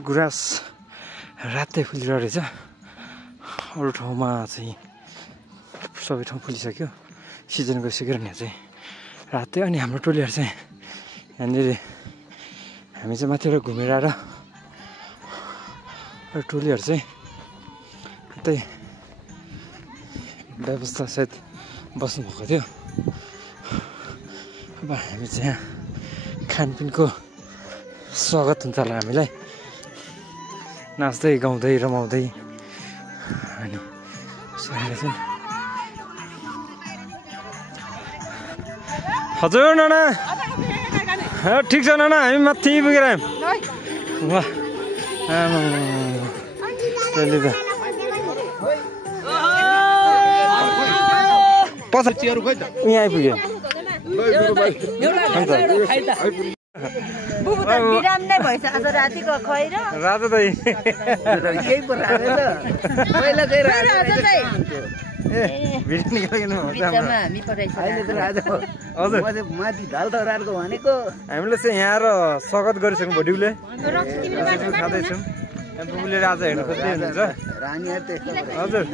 गुराँस रातै फुलिरहेको रहेछ। अरू ठाउँमा चाहिँ सबै ठाउँ फुलिसक्यो, सिजन गइसक्यो यहाँ चाहिँ रातै। अनि हाम्रो टोलीहरू चाहिँ यहाँनिर हामी चाहिँ माथिबाट घुमेर आएर टोलीहरू चाहिँ त्यही व्यवस्था सायद बस्नुभएको थियो। अब हामी चाहिँ यहाँ खानपिनको स्वागत हुन्छ होला हामीलाई, नाच्दै गाउँदै रमाउँदै। अनि चाहिँ हजुर नाना ठिक छ नाना, हामी माथि पुगेर आयौँ। ल त्यसले त पछाडि यहाँ आइपुग्यो। राजा दाइ भिडियो निकालिकन हामीले चाहिँ यहाँ र स्वागत गरिसक्यौँ भोटिउले खाँदैछौँ। बुबुले राजा हेर्नु खोज्दै हुनुहुन्छ हजुर।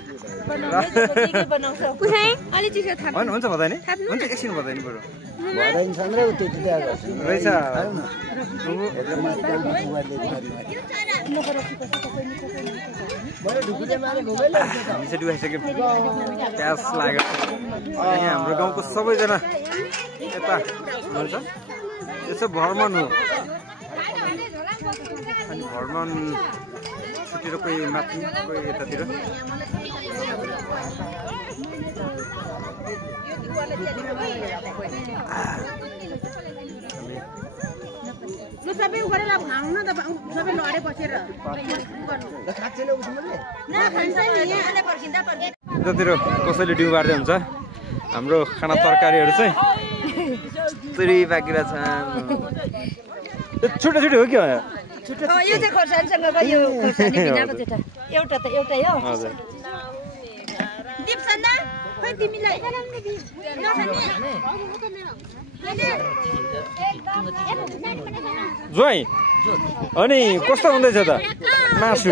होइन हुन्छ भन्दैन, हुन्छ एकछिन भन्दैन बरु रहेछ। हामी चाहिँ डुबाइसक्यौँ, प्यास लाग्यो। यहाँ हाम्रो गाउँको सबैजना यता हुनुहुन्छ, यसो भ्रमण हो। अनि भ्रमण छुट्टिएर कोही माथि कोही यतातिर। यतातिर कसैले डिउ बार्दै हुन्छ। हाम्रो खाना तरकारीहरू चाहिँ तुरी पाकिरहेको छ। छुट्टै छुट्टै हो कि यो चाहिँ खोर्सानीसँगको यो खोर्सानी भिनाको चाहिँ एउटा त एउटै हो। हजुर जोइ अनि कस्तो हुँदैछ त मासु?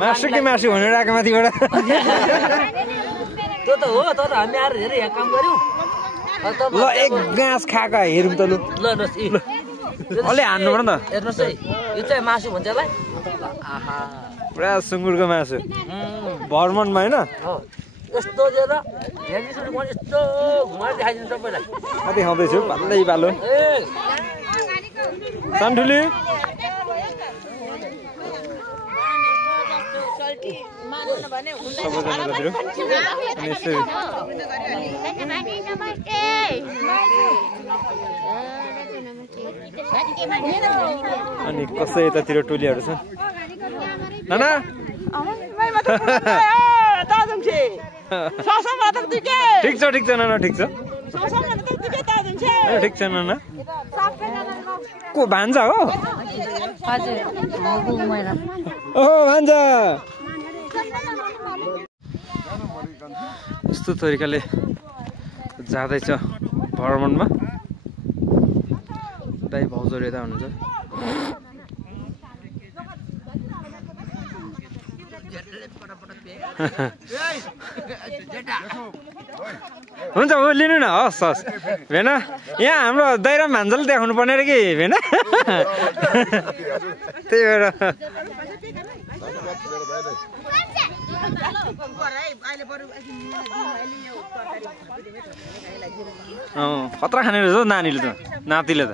मासु कि मासु भनेर आएको माथिबाट। त्यो त हो, तर हामी आएर धेरै यहाँ काम गर्यौँ। ल एक गाँस खाएको हेरौँ त लु। ल अलि हान्नु पर्यो नि त। हेर्नुहोस् है, यो चाहिँ मासु भन्छ यसलाई। पुरा सुँगुरको मासु भ्रमणमा होइन। यस्तो दिएर यस्तो घुमाएर देखाइदिनु सबैलाई। देखाउँदैछु पालै पालो सान्ठुली। अनि कसै यतातिर टोलीहरू छ नाना। ठिक छ ठिक छ नाना, ठिक छ ठिक छ नाना। को भान्जा हो? ओहो भान्जा। यस्तो तरिकाले जाँदैछ भ्रमणमा। दाइ भाउजूहरू यता हुनुहुन्छ। हुन्छ हो लिनु न। हस् हस् भेन, यहाँ हाम्रो दाइरा भान्जाले देखाउनु पर्ने अरे कि भेन। त्यही भएर खतरा खाने रहेछ नानीले त, नातिले त।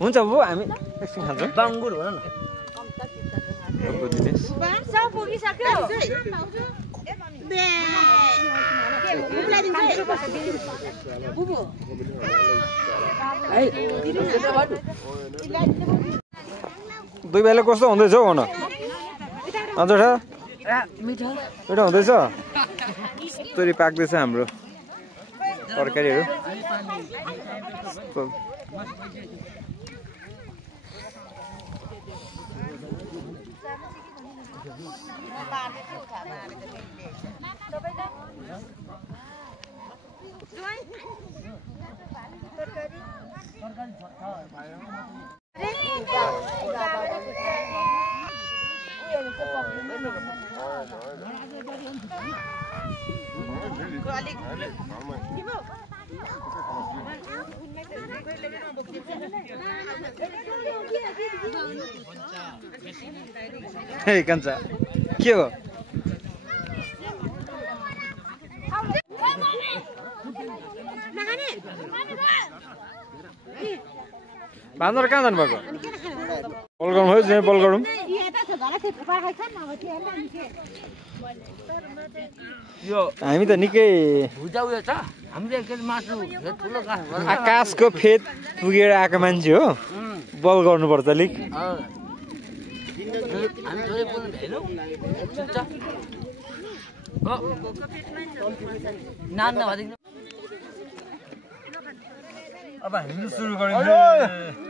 हुन्छ हो हामी एकछिन खान्छौँ। बाङ्गुर भन न। दुई भाइले कस्तो हुँदैछ हौ भन। हजुर मिठो हुँदैछ। तोरी पाक्दैछ हाम्रो तरकारीहरू। हे कान्छा के हो बान्दर कहाँ जानुभएको बल गरौँ है बल गरौँ हामी त निकै आकाशको फेद पुगेर आएको मान्छे हो बल गर्नुपर्छ अलिक अब हामी सुरु गरौँ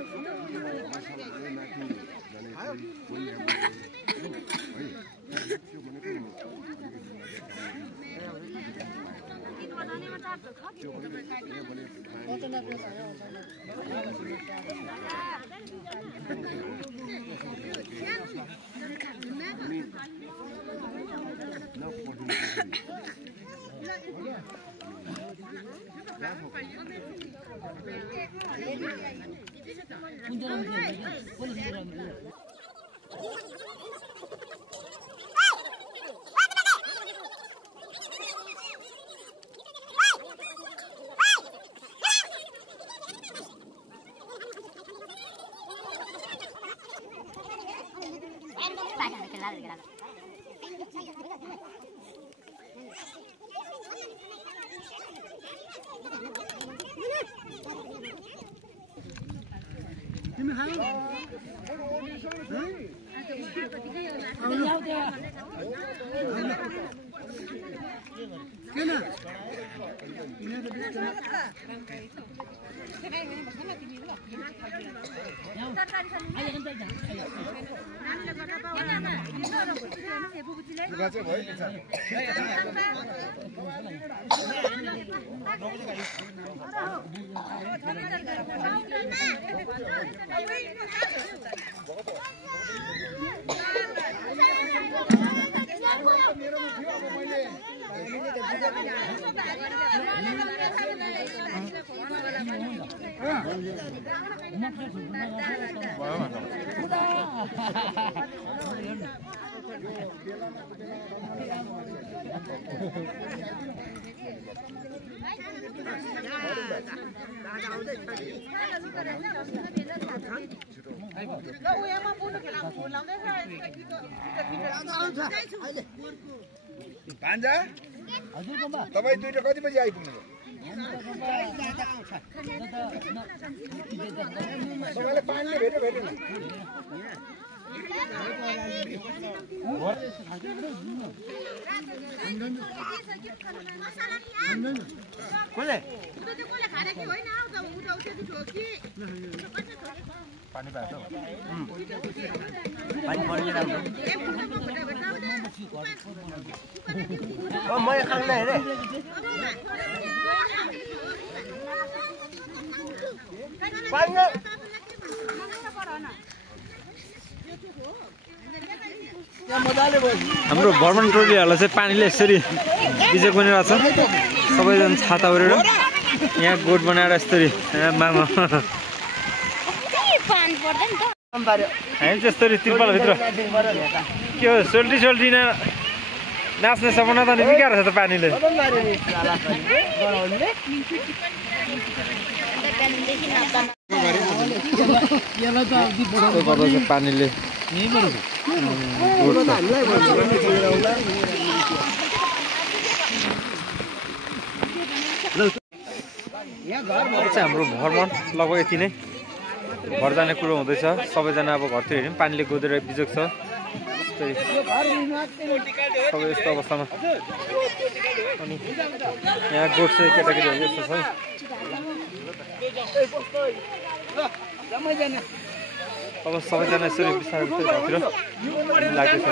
भान्जा तपाईँ दुईटा कति बजी आइपुग्नु तपाईँलाई पानीले भेट्यो भेटेन पानी पाएको पानी पर्ने राम्रो म खाल्दै हेरे हाम्रो भ्रमण टोलीहरूलाई चाहिँ पानीले यसरी बिजोग बनिरहेको छ सबैजना छाता ओढेर यहाँ गोठ बनाएर यसरी मामा हामी त्यस्तरी तिर्पालभित्र के हो सोल्टी नाच्ने सपना त निकाएर छ त पानीले पानीले हाम्रो भ्रमण लगभग यति नै घर जाने कुरो हुँदैछ सबैजना अब घरतिर हेऱ्यौँ पानीले गोदेर बिजोग छ सबै यस्तो अवस्थामा अनि यहाँ गोठ चाहिँ केटाकेटीहरू यस्तो छ अब सबैजना यसरी बिस्तारै घरतिर लाग्दैछ